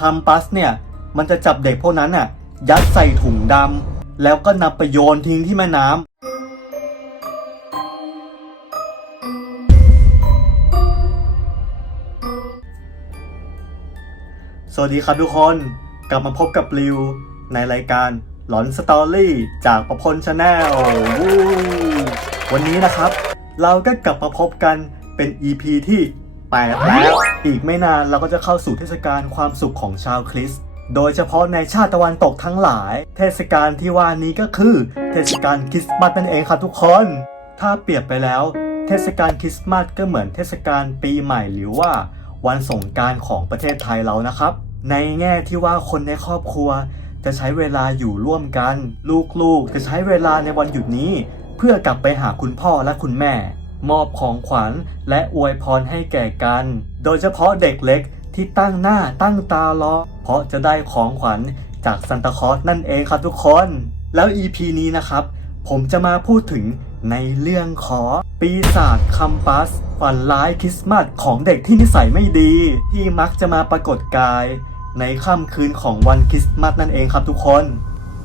คัมปัสเนี่ย มันจะจับเด็กพวกนั้นน่ะ ยัดใส่ถุงดำแล้วก็นำไปโยนทิ้งที่แม่น้ำสวัสดีครับทุกคน กลับมาพบกับริว ในรายการหลอนสตอรี่จากประพลชาแนลวันนี้นะครับ เราก็กลับมาพบกันเป็น EP ที่ 8แล้วอีกไม่นานเราก็จะเข้าสู่เทศกาลความสุขของชาวคริสต์โดยเฉพาะในชาติตะวันตกทั้งหลาย เทศกาลที่ว่านี้ก็คือ เทศกาลคริสต์มาสนั่นเองครับทุกคน ถ้าเปรียบไปแล้ว เทศกาลคริสต์มาสก็เหมือนเทศกาลปีใหม่หรือว่า วันสงการของประเทศไทยเรานะครับ ในแง่ที่ว่าคนในครอบครัว จะใช้เวลาอยู่ร่วมกัน ลูกๆ จะใช้เวลาในวันหยุดนี้ เพื่อกลับไปหาคุณพ่อและคุณแม่ มอบของขวัญและอวยพรให้แก่กัน โดยเฉพาะเด็กเล็กที่ตั้งหน้าตั้งตารอ เพราะจะได้ของขวัญจากซันตาคอสนั่นเองครับทุกคน แล้ว EP นี้นะครับ ผมจะมาพูดถึงในเรื่องขอปีศาจคัมปัสฝันร้ายคริสต์มาสของเด็กที่นิสัยไม่ดี ที่มักจะมาปรากฏกาย ในค่ำคืนของวันคริสต์มาสนั่นเองครับทุกคน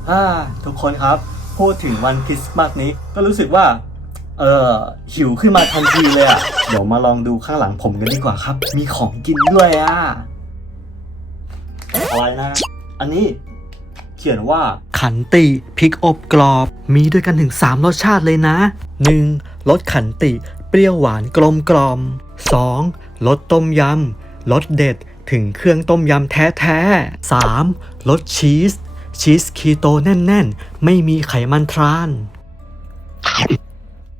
อ่าทุกคนครับ พูดถึงวันคริสต์มาสนี้ก็รู้สึกว่า เออหิวขึ้นมาทันทีเลยอะ เดี๋ยวมาลองดูข้างหลังผมกันดีกว่าครับ มีของกินด้วยอะ อะไรนะ อันนี้เขียนว่า ขันติพริกอบกรอบ มีด้วยกันถึง 3 รสชาติเลยนะ 1. รสขันติ เปรี้ยวหวานกลมกล่อม 2. รสต้มยำรสเด็ดถึงเครื่องต้มยำแท้ๆ 3. รสชีส ชีสคีโตแน่น ๆ ไม่มีไขมันทราน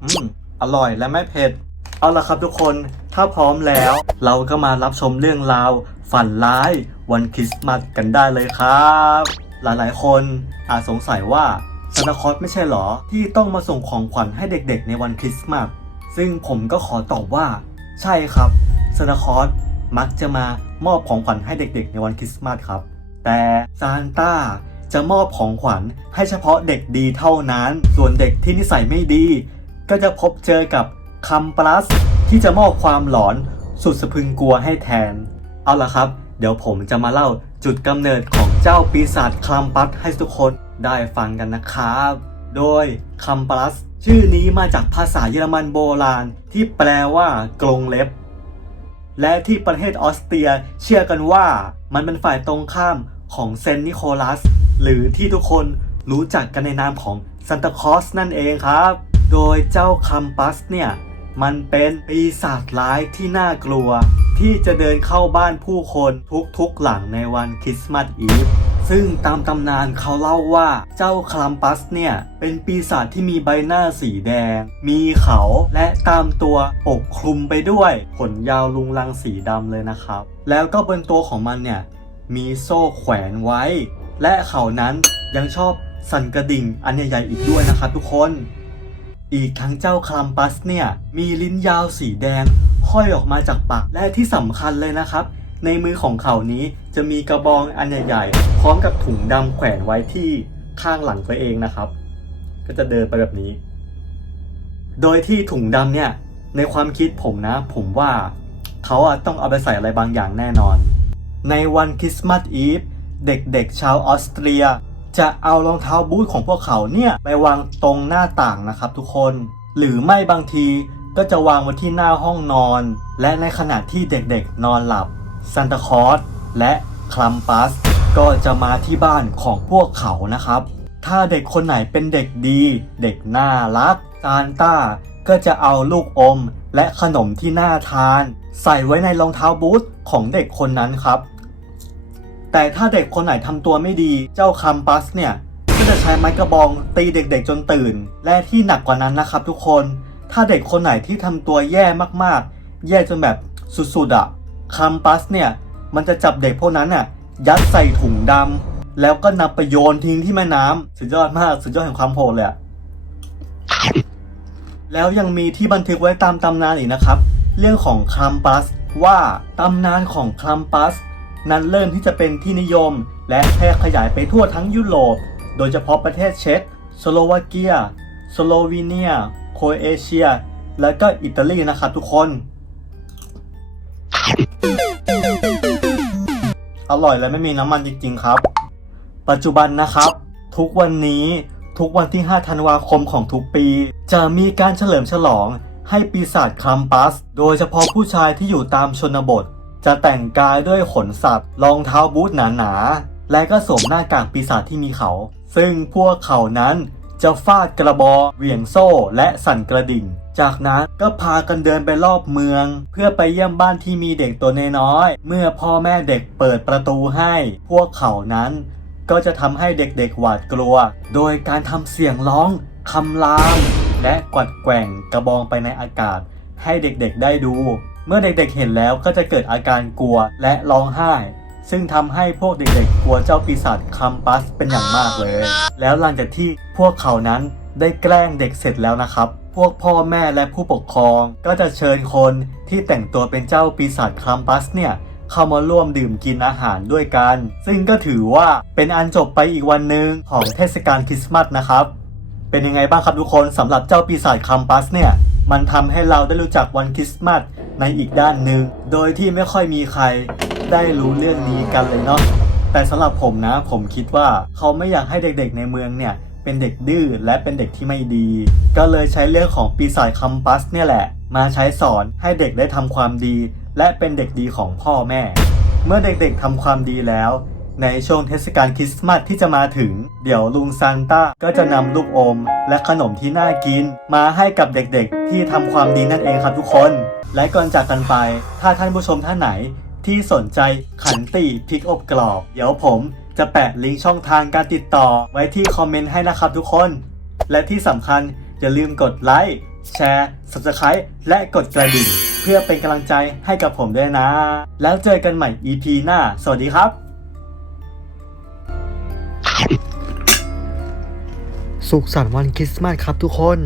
อืมอร่อยและไม่เผ็ด เอาละครับทุกคน ถ้าพร้อมแล้ว เราก็มารับชมเรื่องราว ฝันร้ายวันคริสต์มาสกันได้เลยครับ หลายๆ คนอาจสงสัยว่าซานตาคลอสไม่ใช่หรอ ที่ต้องมาส่งของขวัญให้เด็กๆ ในวันคริสต์มาส ซึ่งผมก็ขอตอบว่า ใช่ครับซานตาคลอสมักจะมามอบของขวัญให้เด็กๆ ในวันคริสต์มาสครับ แต่ซานต้าจะมอบของขวัญให้เฉพาะเด็กดีเท่านั้น ส่วนเด็กที่นิสัยไม่ดี ก็จะพบเจอกับคัมปลัสที่จะมอบความหลอนสุดสะพึงกลัวให้แทน เอาละครับ เดี๋ยวผมจะมาเล่าจุดกำเนิดของเจ้าปีศาจคัมปัสให้ทุกคนได้ฟังกันนะครับ โดยคัมปลัส ชื่อนี้มาจากภาษาเยอรมันโบราณ ที่แปลว่ากรงเล็บ และที่ประเทศออสเตรียเชื่อกันว่ามันเป็นฝ่ายตรงข้ามของเซนนิโคลัส หรือที่ทุกคนรู้จักกันในนามของซันตาคลอสนั่นเองครับ โดยเจ้าคัมปัสเนี่ย มันเป็นปีศาจร้ายที่น่ากลัว ที่จะเดินเข้าบ้านผู้คนทุกๆหลังในวันคริสต์มาสอีฟซึ่งตามตำนานเขาเล่าว่าเจ้าคลัมปัสเนี่ย เป็นปีศาจที่มีใบหน้าสีแดง มีเขาและตามตัวปกคลุมไปด้วยขนยาวลุงลังสีดำเลยนะครับ แล้วก็บนตัวของมันเนี่ย มีโซ่แขวนไว้ และเขานั้นยังชอบสั่นกระดิ่งอันใหญ่ๆอีกด้วยนะครับทุกคน อีกทั้งเจ้าคลัมปัสเนี่ยมีลิ้นยาวสีแดงห้อยออกมาจากปากและที่สำคัญเลยนะครับ ในมือของเขานี้จะมีกระบองอันใหญ่ๆ พร้อมกับถุงดำแขวนไว้ที่ข้างหลังตัวเองนะครับ ก็จะเดินไปแบบนี้ โดยที่ถุงดำเนี่ยในความคิดผมนะ ผมว่าเขาต้องเอาไปใส่อะไรบางอย่างแน่นอน ในวันคริสต์มาสอีฟเด็กๆชาวออสเตรีย จะเอารองเท้าบูทของพวกเขาเนี่ยไปวางตรงหน้าต่างนะครับทุกคน หรือไม่บางทีก็จะวางไว้ที่หน้าห้องนอน และในขณะที่เด็กๆนอนหลับซันตาคอสและคลัมปัสก็จะมาที่บ้านของพวกเขานะครับ ถ้าเด็กคนไหนเป็นเด็กดี เด็กน่ารักซานต้าก็จะเอาลูกอมและขนมที่น่าทาน ใส่ไว้ในรองเท้าบูทของเด็กคนนั้นครับ แต่ถ้าเด็กคนไหนทำตัวไม่ดีเจ้าคัมปัสเนี่ย ก็จะใช้ไม้กระบองตีเด็กๆจนตื่น และที่หนักกว่านั้นนะครับทุกคน ถ้าเด็กคนไหนที่ทำตัวแย่มากๆ แย่จนแบบสุดๆอะคัมปัสเนี่ย มันจะจับเด็กพวกนั้นน่ะยัดใส่ถุงดำแล้วก็นำไปโยนทิ้งที่แม่น้ำสุดยอดมากสุดยอดแห่งความโหดเลยอะแล้วยังมีที่บันทึกไว้ตามตำนานอีกนะครับ เรื่องของคลัมปัสว่าตำนานของคลัมปัส นั้นเริ่มที่จะเป็นที่นิยม และแพร่ขยายไปทั่วทั้งยุโรป โดยเฉพาะประเทศเช็ก สโลวาเกีย สโลวีเนีย โครเอเชีย และก็อิตาลีนะครับทุกคน อร่อยและไม่มีน้ำมันจริงๆครับ ปัจจุบันนะครับ ทุกวันนี้ทุกวันที่ 5 ธันวาคมของทุกปี จะมีการเฉลิมฉลองให้ปีศาจคลัมปัส โดยเฉพาะผู้ชายที่อยู่ตามชนบท จะแต่งกายด้วยขนสัตว์รองเท้าบูทหนาๆ และก็สวมหน้ากากปีศาจที่มีเขา ซึ่งพวกเขานั้นจะฟาดกระบอเหวี่ยงโซ่และสั่นกระดิ่ง จากนั้นก็พากันเดินไปรอบเมือง เพื่อไปเยี่ยมบ้านที่มีเด็กตัวน้อย เมื่อพ่อแม่เด็กเปิดประตูให้ พวกเขานั้น ก็จะทำให้เด็กๆหวาดกลัว โดยการทำเสียงร้องคำราม และกวัดแกว่งกระบองไปในอากาศ ให้เด็กๆได้ดู เมื่อเด็กๆเห็นแล้วก็จะเกิดอาการกลัวและร้องไห้ ซึ่งทำให้พวกเด็กๆ กลัวเจ้าปีศาจคัมปัสเป็นอย่างมากเลย แล้วหลังจากที่พวกเขานั้นได้แกล้งเด็กเสร็จแล้วนะครับ พวกพ่อแม่และผู้ปกครอง ก็จะเชิญคนที่แต่งตัวเป็นเจ้าปีศาจคัมปัสเนี่ยเข้ามาร่วมดื่มกินอาหารด้วยกัน ซึ่งก็ถือว่าเป็นอันจบไปอีกวันหนึ่งของเทศกาลคริสต์มาสนะครับ เป็นยังไงบ้างครับทุกคนสำหรับเจ้าปีศาจคัมปัสเนี่ย มันทำให้เราได้รู้จักวันคริสต์มาสในอีกด้านหนึ่งโดยที่ไม่ค่อยมีใครได้รู้เรื่องนี้กันเลยเนาะแต่สำหรับผมนะ ผมคิดว่าเขาไม่อยากให้เด็กๆในเมืองเนี่ยเป็นเด็กดื้อและเป็นเด็กที่ไม่ดี ก็เลยใช้เรื่องของปีศาจคัมปัสเนี่ยแหละ มาใช้สอนให้เด็กได้ทำความดี และเป็นเด็กดีของพ่อแม่ เมื่อเด็กๆทำความดีแล้ว ในช่วงเทศกาลคริสต์มาสที่จะมาถึง เดี๋ยวลุงซานต้าก็จะนำลูกอม และขนมที่น่ากิน มาให้กับเด็กๆ ที่ทำความดีนั่นเองครับทุกคน และก่อนจากกันไป ถ้าท่านผู้ชมท่านไหนที่สนใจขันติพริกอบกรอบ เดี๋ยวผมจะแปะลิงก์ช่องทางการติดต่อไว้ที่คอมเมนต์ให้นะครับทุกคน และที่สำคัญอย่าลืมกดไลค์แชร์ Subscribe และกดกระดิ่ง เพื่อเป็นกำลังใจให้กับผมด้วยนะ แล้วเจอกันใหม่ EP หน้า สวัสดีครับ สุขสันต์วันคริสต์มาสครับทุกคน